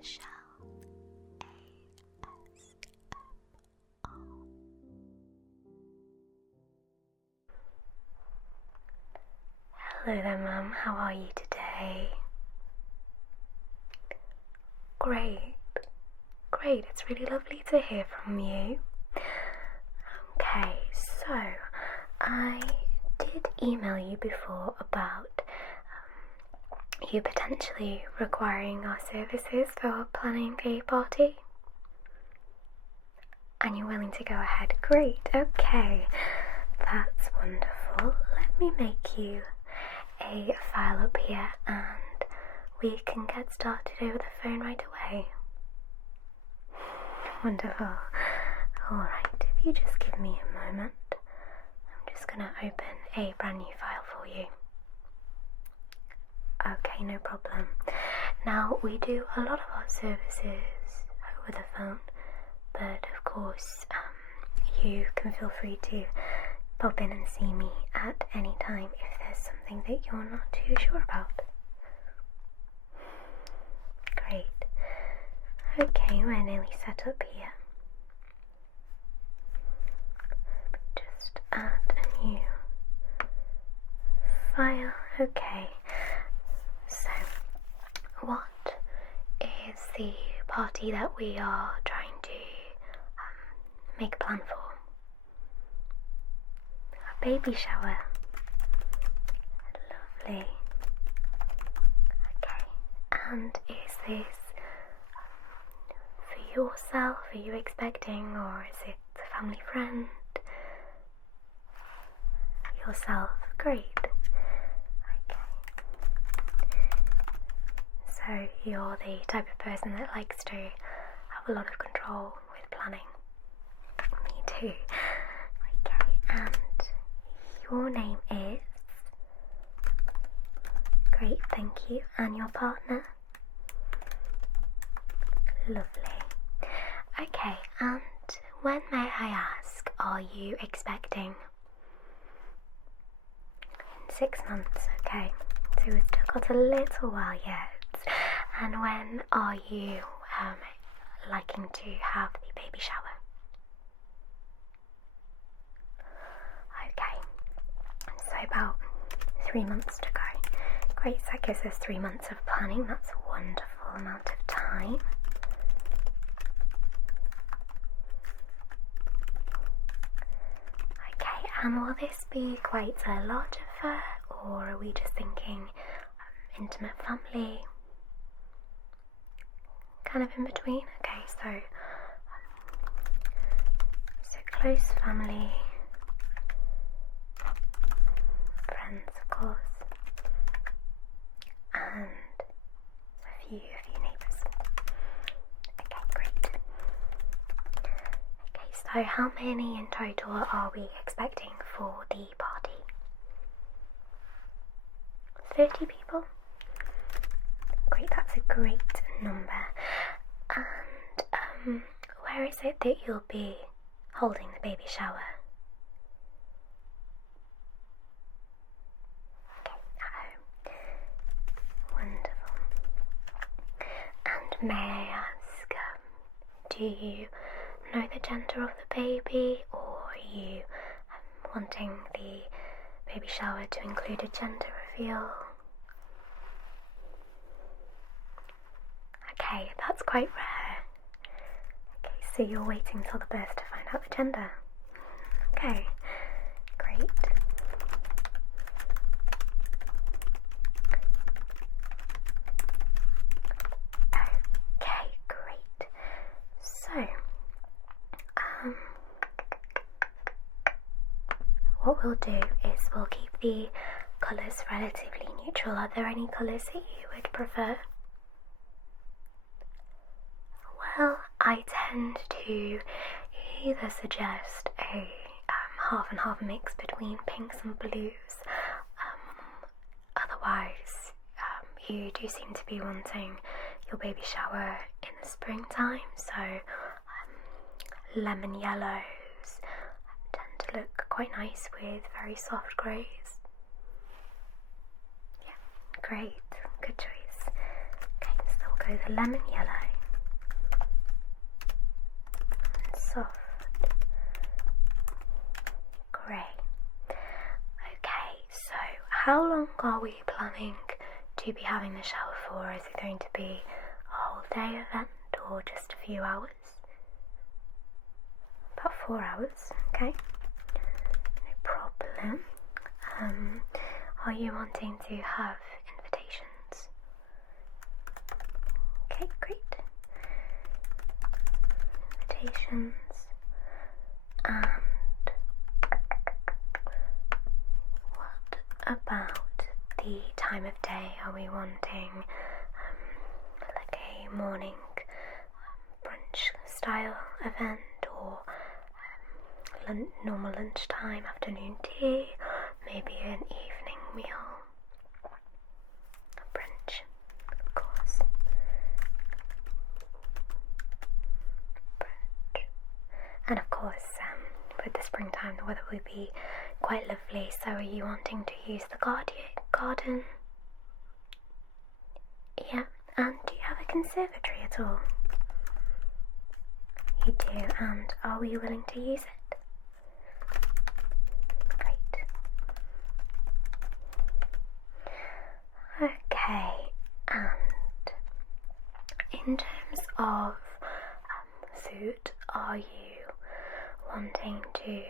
Michelle ASMR. Hello there, Mum. How are you today? Great. It's really lovely to hear from you. Okay, so I did email you before about you potentially requiring our services for planning a party. And you're willing to go ahead. Great, okay. That's wonderful. Let me make you a file up here and we can get started over the phone right away. Wonderful. Alright, if you just give me a moment, I'm just going to open a brand new file for you. Okay, no problem. Now, we do a lot of our services over the phone, but of course, you can feel free to pop in and see me at any time if there's something that you're not too sure about. Great. Okay, we're nearly set up here. Just add a new file. Okay. So, what is the party that we are trying to make a plan for? A baby shower. Lovely. Okay, and is this for yourself? Are you expecting, or is it a family friend? Yourself. Great. So you're the type of person that likes to have a lot of control with planning. Me too. Okay, and your name is? Great, thank you. And your partner? Lovely. Okay, and when, may I ask, are you expecting? In 6 months, okay. So we've still got a little while yet. And when are you liking to have the baby shower? Okay, so about 3 months to go. Great, so that gives us 3 months of planning. That's a wonderful amount of time. Okay, and will this be quite a large affair, or are we just thinking intimate family? Kind of in between. Okay, so close family, friends of course, and a few neighbours. Okay, great. Okay, so how many in total are we expecting for the party? 30 people? Great, that's a great number. And where is it that you'll be holding the baby shower? Okay, at home. Wonderful. And may I ask, do you know the gender of the baby, or are you wanting the baby shower to include a gender reveal? Okay, that's quite rare. Okay, so you're waiting till the birth to find out the gender. Okay, great. Okay, great. So, what we'll do is we'll keep the colours relatively neutral. Are there any colours that you would prefer? Well, I tend to either suggest a half and half mix between pinks and blues. Otherwise, you do seem to be wanting your baby shower in the springtime, so lemon yellows tend to look quite nice with very soft greys. Yeah, great, good choice. Okay, so we'll go the lemon yellow. soft grey. Okay, so how long are we planning to be having the shower for? Is it going to be a whole day event or just a few hours? About 4 hours, okay. No problem. Are you wanting to have invitations? Okay, great. Invitations. And what about the time of day? Are we wanting like a morning brunch style event, or normal lunchtime, afternoon tea, maybe an evening meal? Brunch, of course. Brunch. And of course, with the springtime, the weather will be quite lovely. So are you wanting to use the garden? Yeah. And do you have a conservatory at all? You do. And are we willing to use it? Great. Okay. And in terms of food, are you wanting to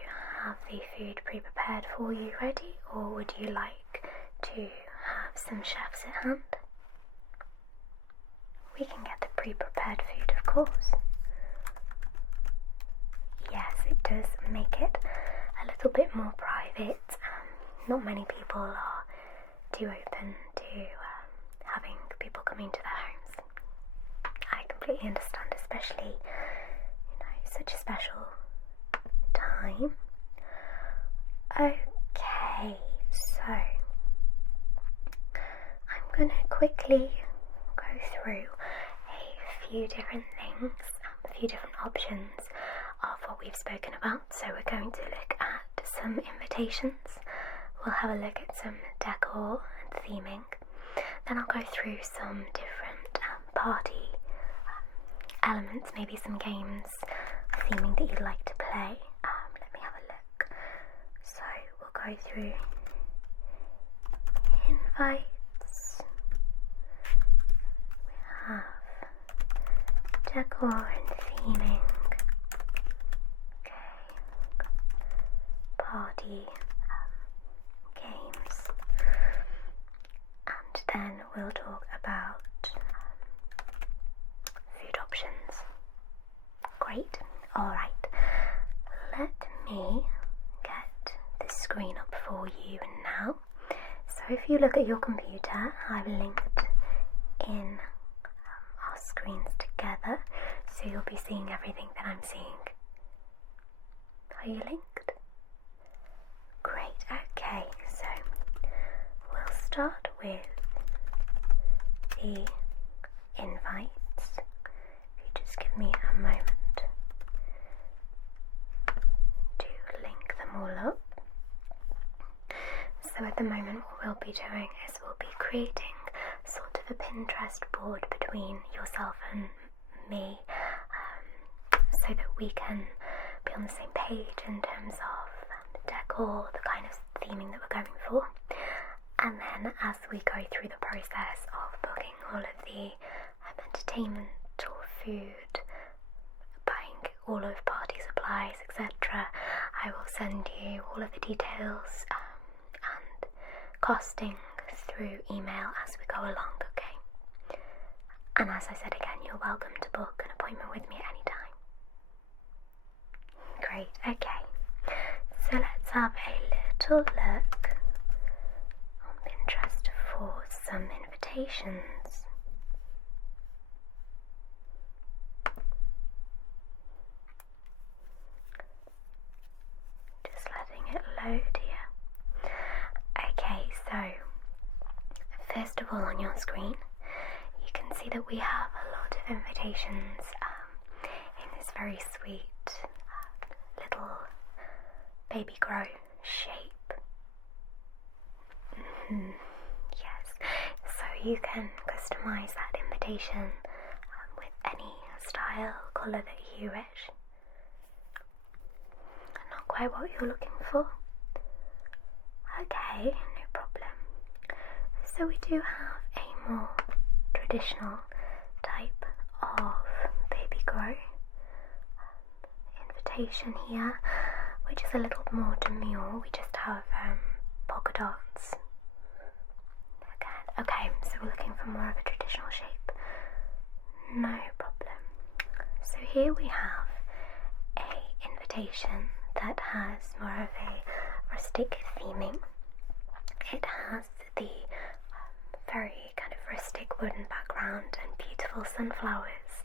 have the food pre-prepared for you ready, or would you like to have some chefs at hand? We can get the pre-prepared food, of course. Yes, it does make it a little bit more private. Not many people are too open to having people coming to their homes. I completely understand, especially, such a special time. Okay, so I'm going to quickly go through a few different things, a few different options of what we've spoken about. So we're going to look at some invitations, we'll have a look at some decor and theming, then I'll go through some different party elements, maybe some games, theming that you'd like to play. Let me have a look. So we'll go through invites, we have decor and theming, okay, party games, and then we'll talk about food options. Great. Alright, let me get the screen up for you now. So if you look at your computer, I've linked in our screens together, so you'll be seeing everything that I'm seeing. Are you linked? Great, okay, so we'll start with the invites. If you just give me a moment to link them all up. So at the moment what we'll be doing is we'll be creating sort of a Pinterest board between yourself and me, so that we can be on the same page in terms of the decor, the kind of theming that we're going for. And then as we go through the process of booking all of the entertainment or food, buying all of party supplies, etc., I will send you all of the details and costing through email as we go along, okay? And as I said again, you're welcome to book an appointment with me at any time. Great, okay. So let's have a little look on Pinterest for some invitations. Just letting it load here. Okay, so first of all on your screen, you can see that we have a lot of invitations in this very sweet little baby grow shape. Yes, so you can customize that invitation with any style, colour that you wish. specify what you're looking for? Okay, no problem. So we do have a more traditional type of baby grow invitation here, which is a little more demure. We just have polka dots. Okay, so we're looking for more of a traditional shape. No problem. So here we have a invitation that has more of a rustic theming. It has the very kind of rustic wooden background and beautiful sunflowers.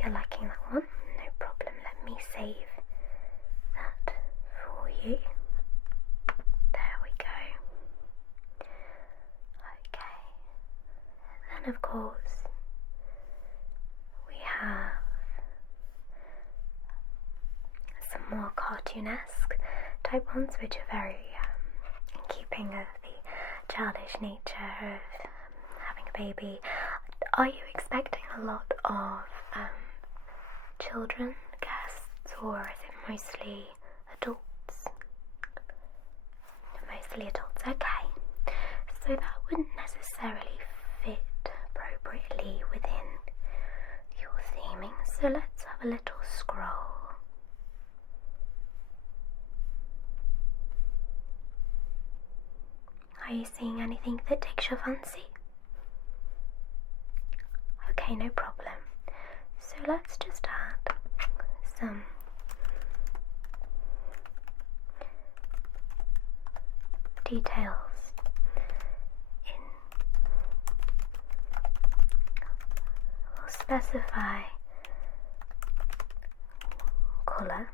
You're liking that one? No problem. Let me save that for you. There we go. Okay. Then of course we have some more cartoonesque type ones, which are very in keeping of the childish nature of having a baby. Are you expecting a lot of children guests, or is it mostly adults? Mostly adults, okay. So that wouldn't necessarily fit appropriately within your theming, so let's have a little scroll. Are you seeing anything that takes your fancy? Okay, no problem. So let's just add some details in. We'll specify colour.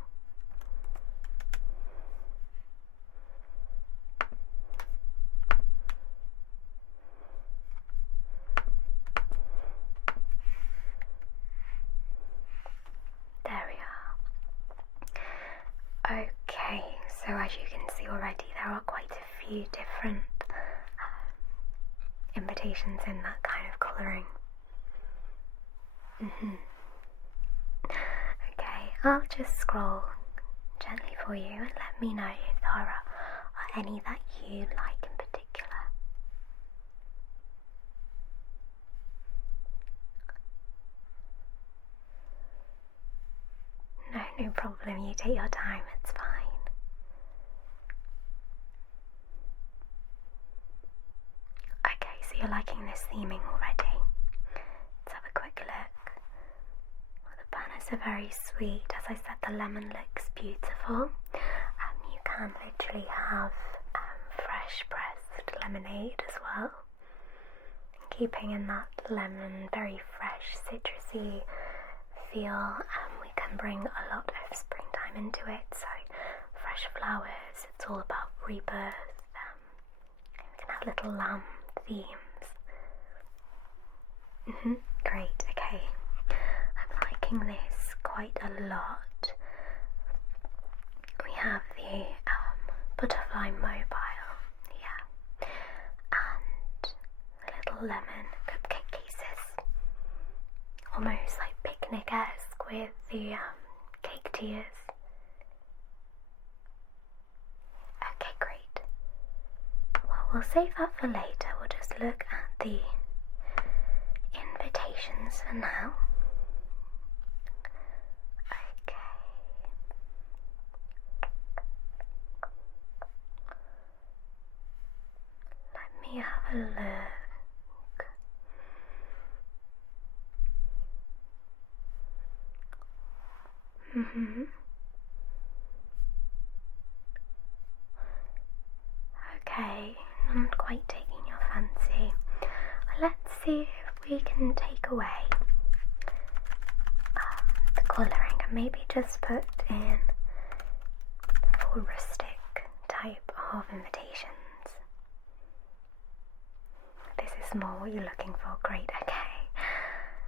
Okay, so as you can see already, there are quite a few different invitations in that kind of colouring. Okay, I'll just scroll gently for you and let me know if there are any that you like in particular. No problem, you take your time, it's fine. Okay, so you're liking this theming already. Let's have a quick look. Well, the banners are very sweet. As I said, the lemon looks beautiful. You can literally have fresh pressed lemonade as well. Keeping in that lemon, very fresh, citrusy feel, we can bring a lot of springtime into it, so fresh flowers, it's all about rebirth. We can have little lamb themes. Great, okay. I'm liking this quite a lot. We have the butterfly mobile here, and little lemon cupcake cases, almost like picnic-esque with the cake tiers. Okay, great. Well, we'll save that for later. We'll just look at the invitations for now. Okay. Let me have a look. Okay, not quite taking your fancy. Let's see if we can take away the colouring and maybe just put in for rustic type of invitations. This is more what you're looking for. Great, okay.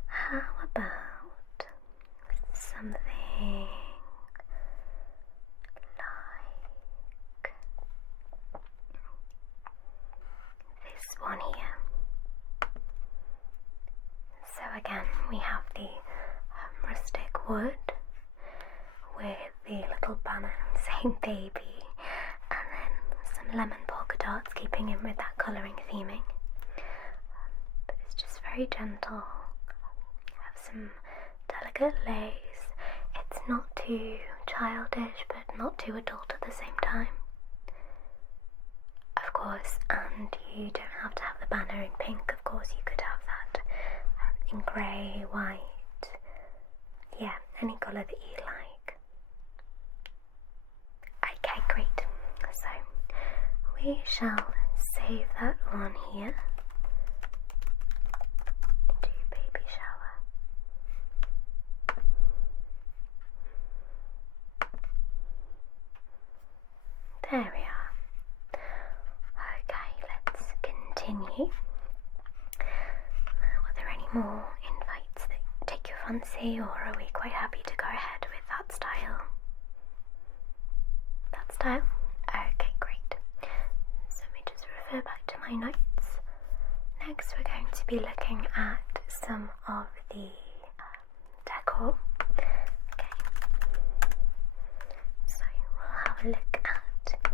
How about something like this one here? So again, we have the rustic wood with the little little banner saying baby, and then some lemon polka dots keeping in with that colouring theming. But it's just very gentle. Have some delicate lace. It's not too childish but not too adult at the same time. Of course, and you don't have to have the banner in pink. Of course, you could have that in grey, white, yeah, any colour that you like. Okay, great. So we shall save that one here. Do baby shower. There we are. Okay, let's continue. Are there any more invites that take your fancy, or are we quite happy to go ahead with that style? That style? Okay, great. So let me just refer back to my notes. Next we're going to be looking at some of the decor. Okay. So we'll have a look at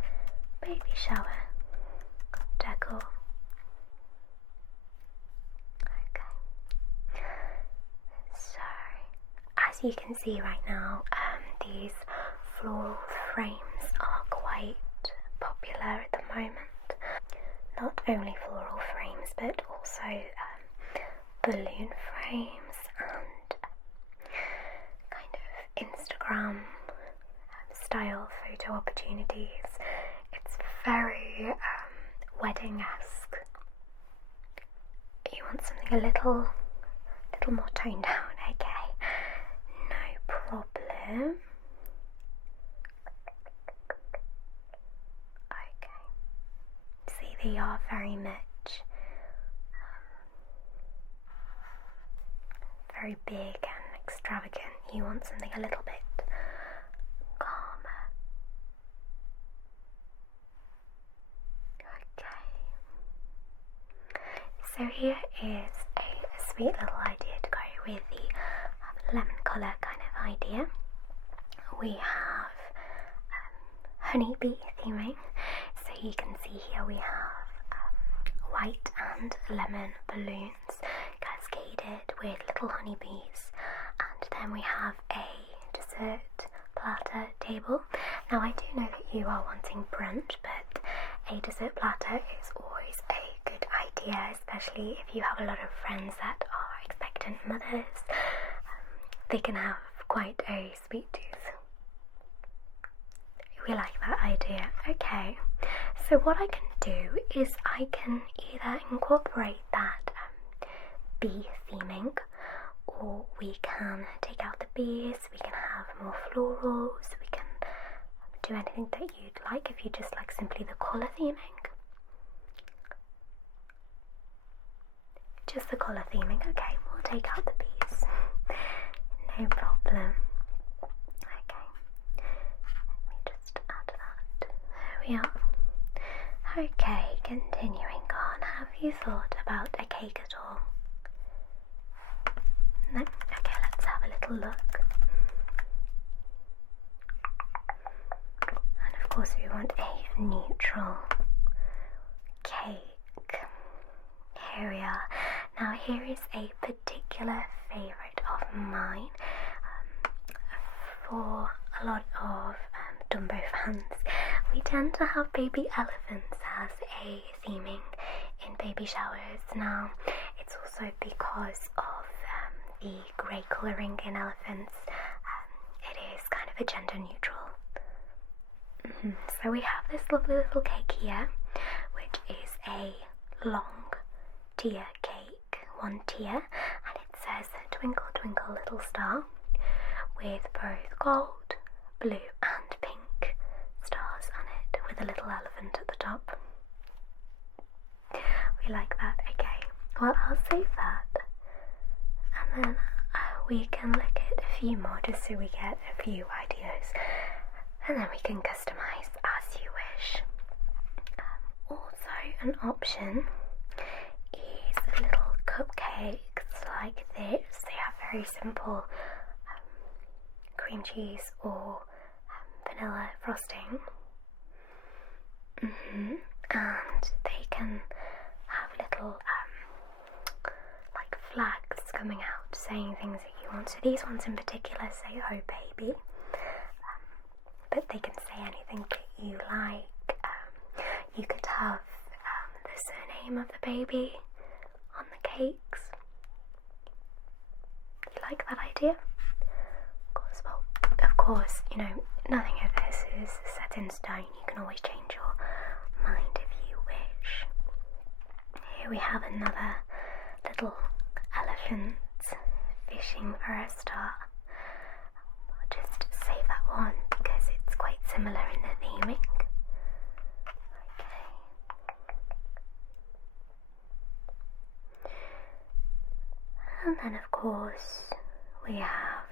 baby shower decor. Okay. So, as you can see right now, these floral frames are quite popular at the moment. Not only floral frames, but also balloon frames and kind of Instagram style photo opportunities. It's very wedding-esque. You want something a little more toned down, okay? No problem. Okay. See, they are very much very big and extravagant. You want something a little bit calmer. Okay. So here is a sweet little idea to go with the lemon colour kind of idea. We have honeybee theming. So you can see here we have white and lemon balloons cascaded with little honeybees, and then we have a dessert platter table. Now I do know that you are wanting brunch, but a dessert platter is always a good idea, especially if you have a lot of friends that are expectant mothers. They can have quite a sweet tooth. We like that idea. Okay, so what I can do is I can either incorporate that bee theming, or we can take out the bees, we can have more florals, we can do anything that you'd like if you just like simply the colour theming. Just the colour theming, okay, we'll take out the bees. No problem. Okay, let me just add that. There we are. Okay, continuing on. Have you thought about a cake at all? No? Okay, let's have a little look. And of course we want a neutral cake. Here we are. Now here is a particular favourite of mine. For a lot of Dumbo fans, we tend to have baby elephants as a theming in baby showers. Now it's also because of the grey colouring in elephants. It is kind of a gender neutral. So we have this lovely little cake here, which is a long tier cake, one tier, and it says twinkle twinkle little star, with both gold, blue and pink stars on it, with a little elephant at the top. We like that. Okay, well I'll save that, and then we can look at a few more just so we get a few ideas, and then we can customise as you wish. Also an option is little cupcakes like this. They have very simple cream cheese or vanilla frosting. And they can have little like flags coming out saying things that you want. So these ones in particular say "Oh baby," but they can say anything that you like. You could have the surname of the baby on the cakes. You like that idea? Of course, you know, nothing of this is set in stone. You can always change your mind if you wish. Here we have another little elephant fishing for a star. I'll just save that one because it's quite similar in the theming. Okay. And then of course we have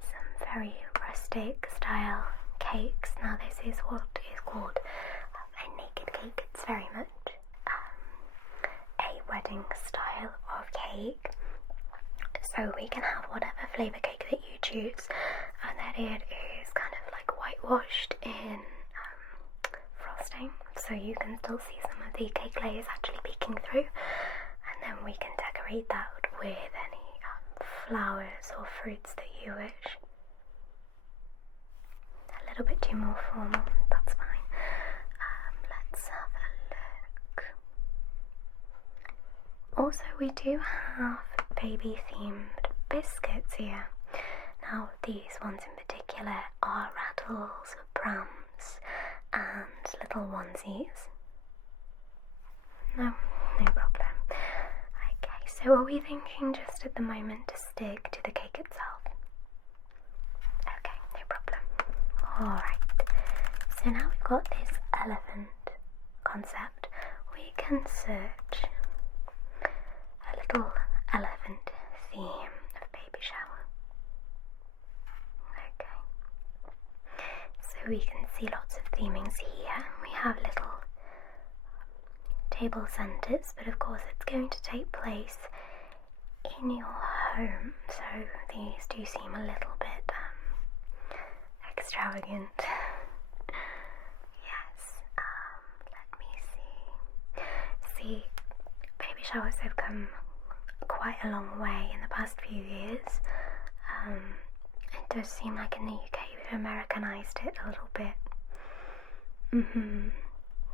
some very rustic style cakes. Now this is what is called a naked cake. It's very much a wedding style of cake. So we can have whatever flavour cake that you choose, and then it is kind of like whitewashed in frosting, so you can still see some of the cake layers actually peeking through, and then we can decorate that with any flowers or fruits that you wish. A little bit too more formal, that's fine. Let's have a look. Also, we do have baby themed biscuits here. Now these ones in particular are rattles, brams and little onesies. No problem. Okay, so are we thinking just at the moment to stick to the cake itself? Okay, no problem. Alright, so now we've got this elephant concept. We can search a little elephant theme of baby shower. Okay, so we can see lots of themings here. We have little table centres, but of course it's going to take place in your home, so these do seem a little bit extravagant. Yes, let me see. See, baby showers have come quite a long way in the past few years. It does seem like in the UK we've Americanised it a little bit.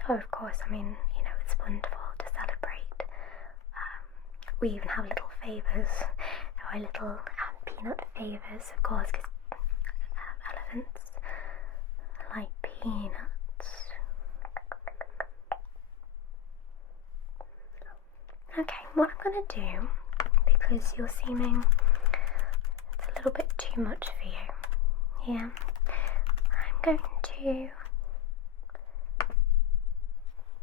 Oh, of course, I mean, you know, it's wonderful to celebrate. We even have little favours, or little peanut favours, of course, because elephants like peanuts. Okay, what I'm going to do, because you're seeming it's a little bit too much for you, yeah, I'm going to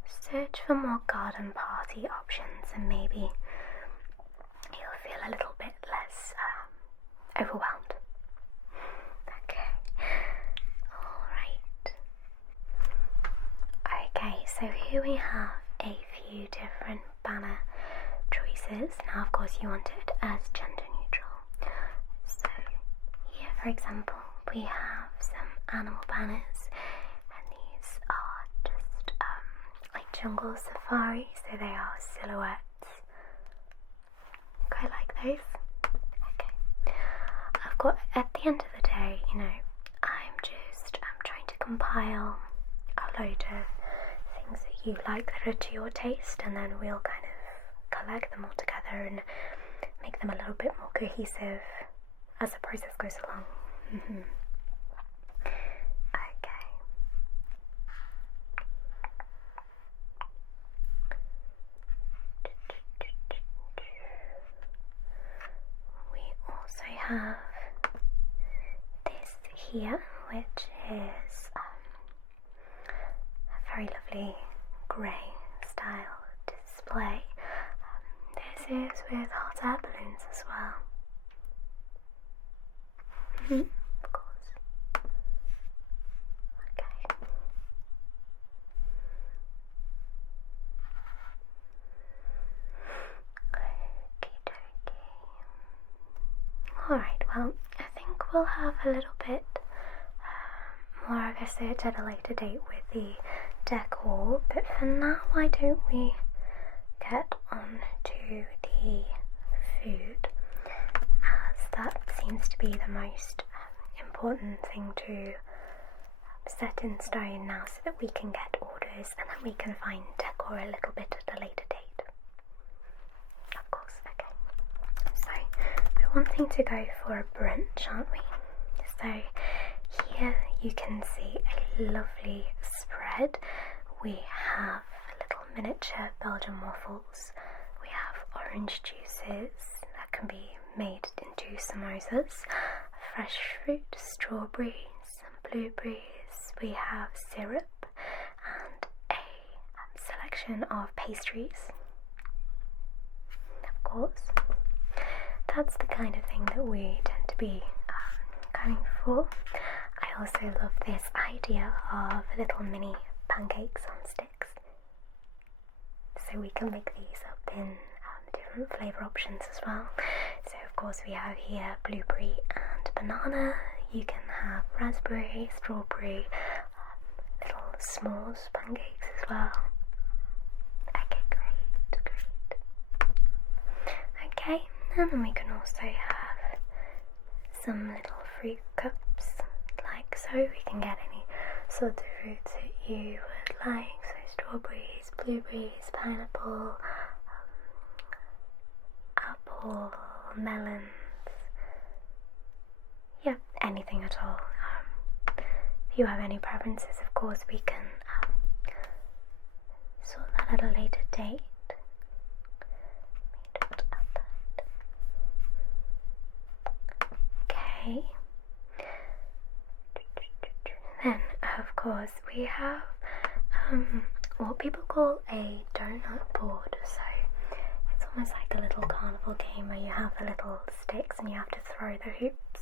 search for more garden party options, and maybe you'll feel a little bit less overwhelmed. Okay, alright. Okay, so here we have a few different banner choices. Now of course you want it as gender neutral. So here for example we have some animal banners, and these are just like jungle safari, so they are silhouettes. Quite like those. Okay. I've got, at the end of the day, you know, I'm trying to compile a load of things that you like that are to your taste, and then we'll kind of collect them all together and make them a little bit more cohesive as the process goes along. Okay. We also have this here, which is a very lovely grey style display. This is with hot air balloons as well. Of course. Okay. Okie dokie. Alright, well, I think we'll have a little bit more research at a later date with the decor, but for now, why don't we get on to the food, as that seems to be the most important thing to set in stone now, so that we can get orders and then we can find decor a little bit at a later date. Of course, okay. So, we're wanting to go for a brunch, aren't we? So, here you can see a lovely spread. We have little miniature Belgian waffles. We have orange juices that can be made into samosas, fresh fruit, strawberries, blueberries. We have syrup and a selection of pastries. Of course, that's the kind of thing that we tend to be going for. I also love this idea of little mini pancakes on sticks, so we can make these up in different flavour options as well. So of course we have here blueberry and banana. You can have raspberry, strawberry, little s'mores pancakes as well. Okay, great. Okay, and then we can also have some little fruit cups, like so. We can get any sort of fruits that you would like, so strawberries, blueberries, pineapple, apple, melons, yeah, anything at all. If you have any preferences, of course, we can sort that at a later date. Okay. Then, of course, we have what people call a donut board. So it's almost like a little carnival game where you have the little sticks and you have to throw the hoops.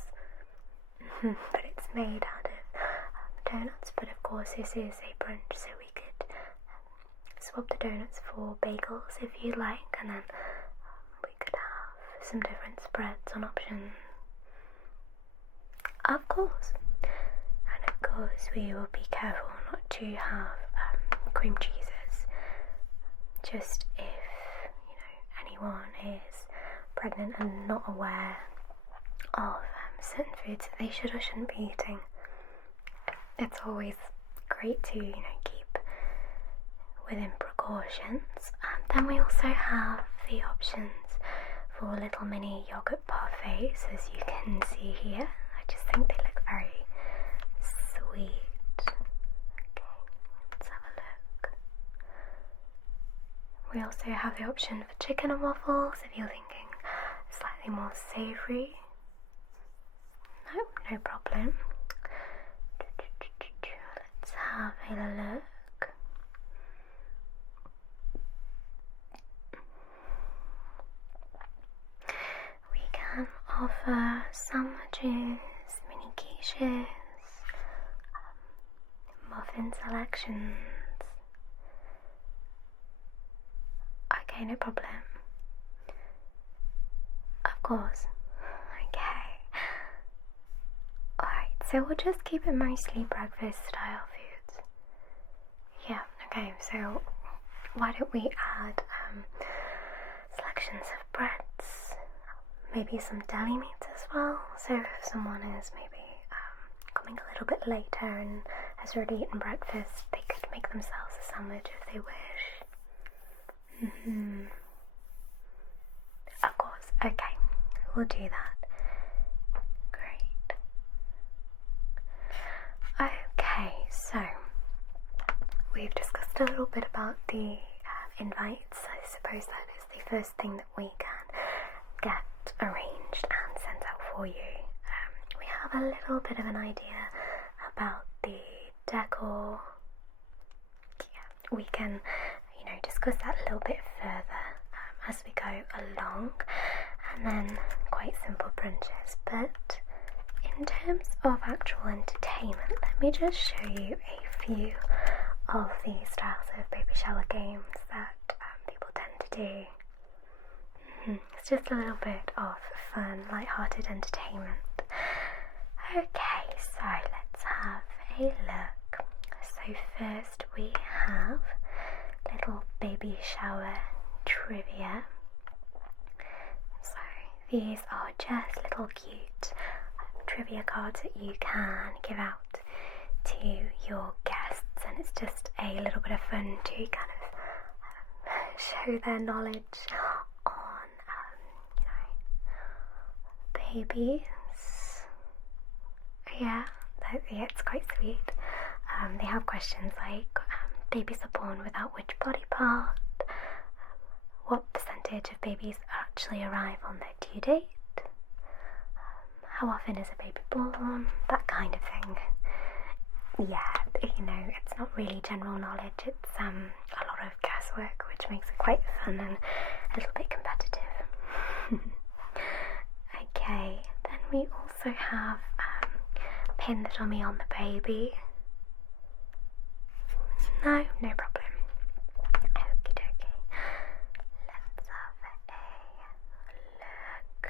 But it's made out of donuts. But of course, this is a brunch, so we could swap the donuts for bagels if you like, and then we could have some different spreads on options. Of course. And of course, we will be careful not to have cream cheeses, just if anyone is pregnant and not aware of certain foods that they should or shouldn't be eating. It's always great to keep within precautions. And then we also have the options for little mini yogurt parfaits, as you can see here. I just think they look very sweet. Okay, let's have a look. We also have the option for chicken and waffles if you're thinking slightly more savoury. No problem. Let's have a look. We can offer sandwiches, mini quiches, muffin selections. Okay, no problem. Of course. So we'll just keep it mostly breakfast style foods. Yeah, okay, so why don't we add selections of breads, maybe some deli meats as well, so if someone is maybe coming a little bit later and has already eaten breakfast, they could make themselves a sandwich if they wish. Of course, okay, we'll do that. Okay, so we've discussed a little bit about the invites. I suppose that is the first thing that we can get arranged and sent out for you. We have a little bit of an idea about the decor. Yeah, we can, discuss that a little bit further as we go along, and then quite simple brunches. But in terms of actual entertainment, let me just show you a few of the styles of baby shower games that people tend to do. It's just a little bit of fun, light-hearted entertainment. Okay, so let's have Okay, look. So first we have little baby shower trivia. So these are just little cute trivia cards that you can give out to your guests, and it's just a little bit of fun to kind of show their knowledge on babies. Yeah, it's quite sweet. They have questions like babies are born without which body part, what percentage of babies actually arrive on their due date, how often is a baby born, that kind of thing. Yeah, it's not really general knowledge, it's a lot of guesswork, which makes it quite fun and a little bit competitive. Okay, then we also have pin the dummy on the baby. No problem. Okie dokie. Let's have a look.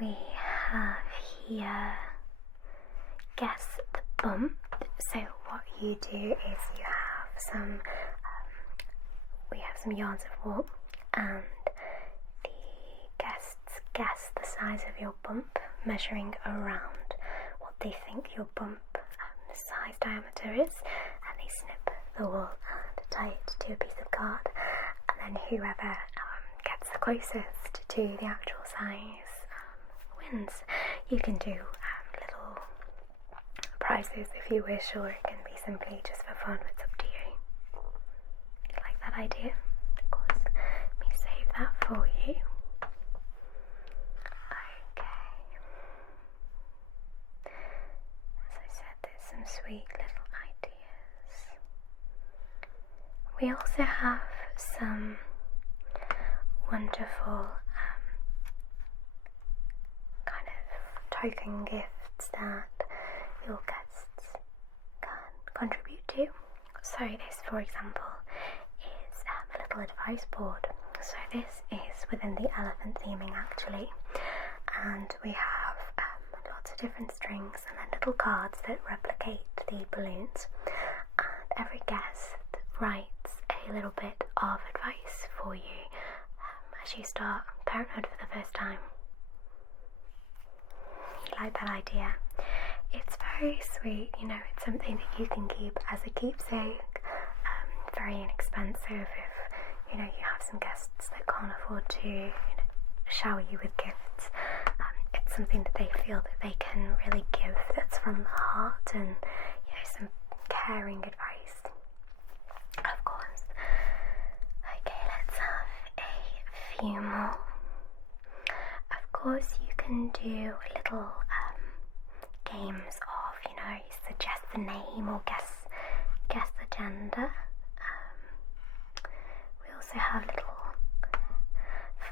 We have here guess the bump. So what you do is you have some yards of wool, and the guests guess the size of your bump, measuring around what they think your bump size diameter is, and they snip the wool and tie it to a piece of card, and then whoever gets the closest to the actual size wins. You can do little prizes if you wish, or it can be simply just for fun. It's up to you. You like that idea? Of course. Let me save that for you. Okay. As I said, there's some sweet little ideas. We also have some wonderful kind of token gifts that your guests can contribute to. So this, for example, is a little advice board. So this is within the elephant theming actually, and we have lots of different strings and then little cards that replicate the balloons, and every guest writes a little bit of advice for you as you start parenthood for the first time. You like that idea? It's very sweet, it's something that you can keep as a keepsake, very inexpensive if, you have some guests that can't afford to shower you with gifts. It's something that they feel that they can really give that's from the heart, and, some caring advice. Of course. Okay, let's have a few more. Of course, you can do little games of, suggest the name or guess the gender. We also have little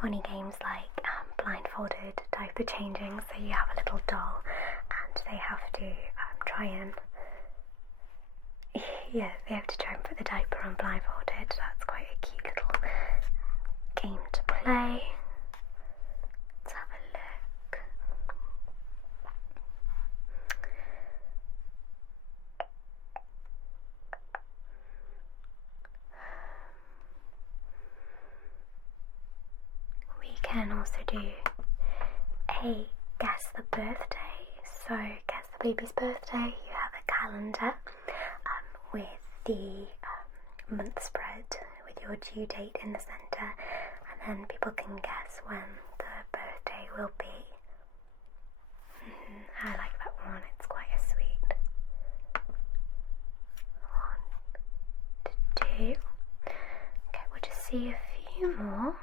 funny games like blindfolded diaper changing. So you have a little doll, and they have to try and put the diaper on blindfolded. That's quite a cute little game to play. Let's have a look. We can also do a guess the birthday. So guess the baby's birthday. You have a calendar with the month spread with your due date in the centre, and then people can guess when the birthday will be. I like that one, it's quite a sweet one to do. Okay, we'll just see a few more.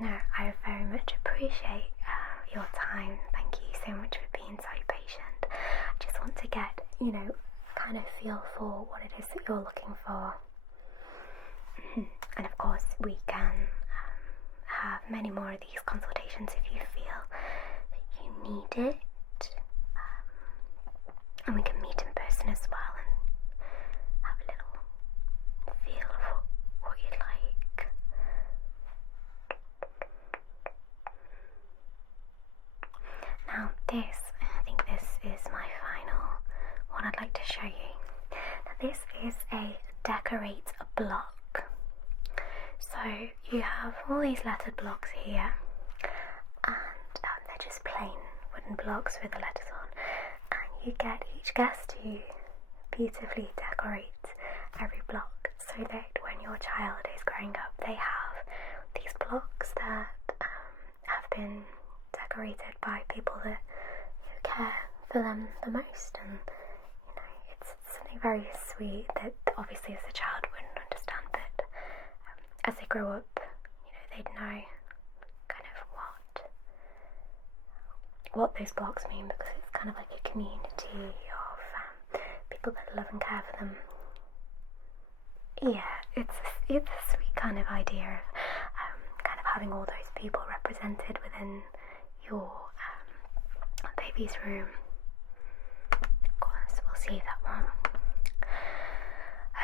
No, I very much appreciate your time. Thank you so much for being so patient. I just want to get, kind of feel for what it is that you're looking for. And of course, we can have many more of these consultations if you feel that you need it. And we can meet in person as well and have a little feel of what you'd like. I think this is my final one I'd like to show you. Now this is a decorate block. So you have all these lettered blocks here, and they're just plain wooden blocks with the letters on, and you get each guest to beautifully decorate every block so that when your child is growing up they have these blocks that have been decorated by people that care for them the most, and it's something very sweet that obviously as a child wouldn't understand, but as they grow up, they'd know kind of what those blocks mean, because it's kind of like a community of people that love and care for them. Yeah, it's a sweet kind of idea of kind of having all those people represented within your baby's room. Of course, we'll see that one.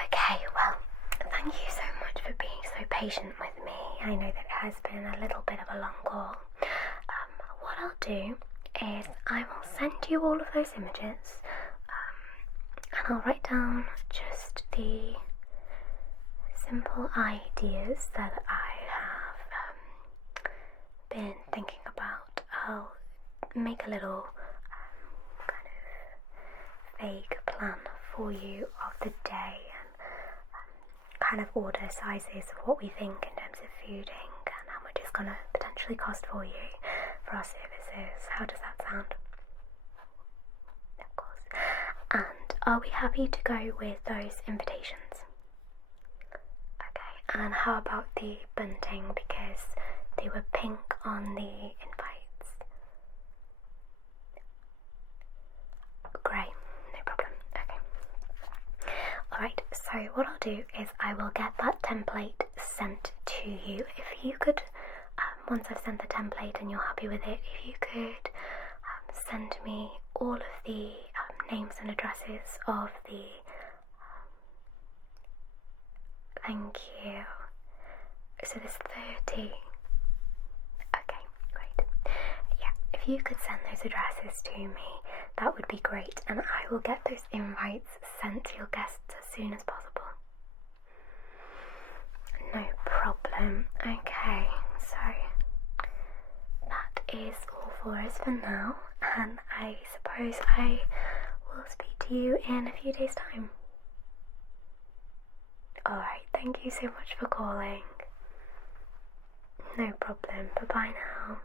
Okay, well, thank you so much for being so patient with me. I know that it has been a little bit of a long call. What I'll do is I will send you all of those images, and I'll write down just the simple ideas that I have been thinking about. I'll make a little kind of vague plan for you of the day, and kind of order sizes of what we think in terms of fooding and how much it's going to potentially cost for you for our services. How does that sound? Of course. And are we happy to go with those invitations? Okay, and how about the bunting, because they were pink on the invites? Grey, no problem. Okay. Alright, so what I'll do is I will get that template sent to you. If you could, once I've sent the template and you're happy with it, if you could send me all of the names and addresses of the thank you. So there's 30. Okay, great. Yeah, if you could send those addresses to me, that would be great, and I will get those invites sent to your guests as soon as possible. No problem. Okay, so that is all for us for now, and I suppose I will speak to you in a few days' time. Alright, thank you so much for calling. No problem. Bye-bye now.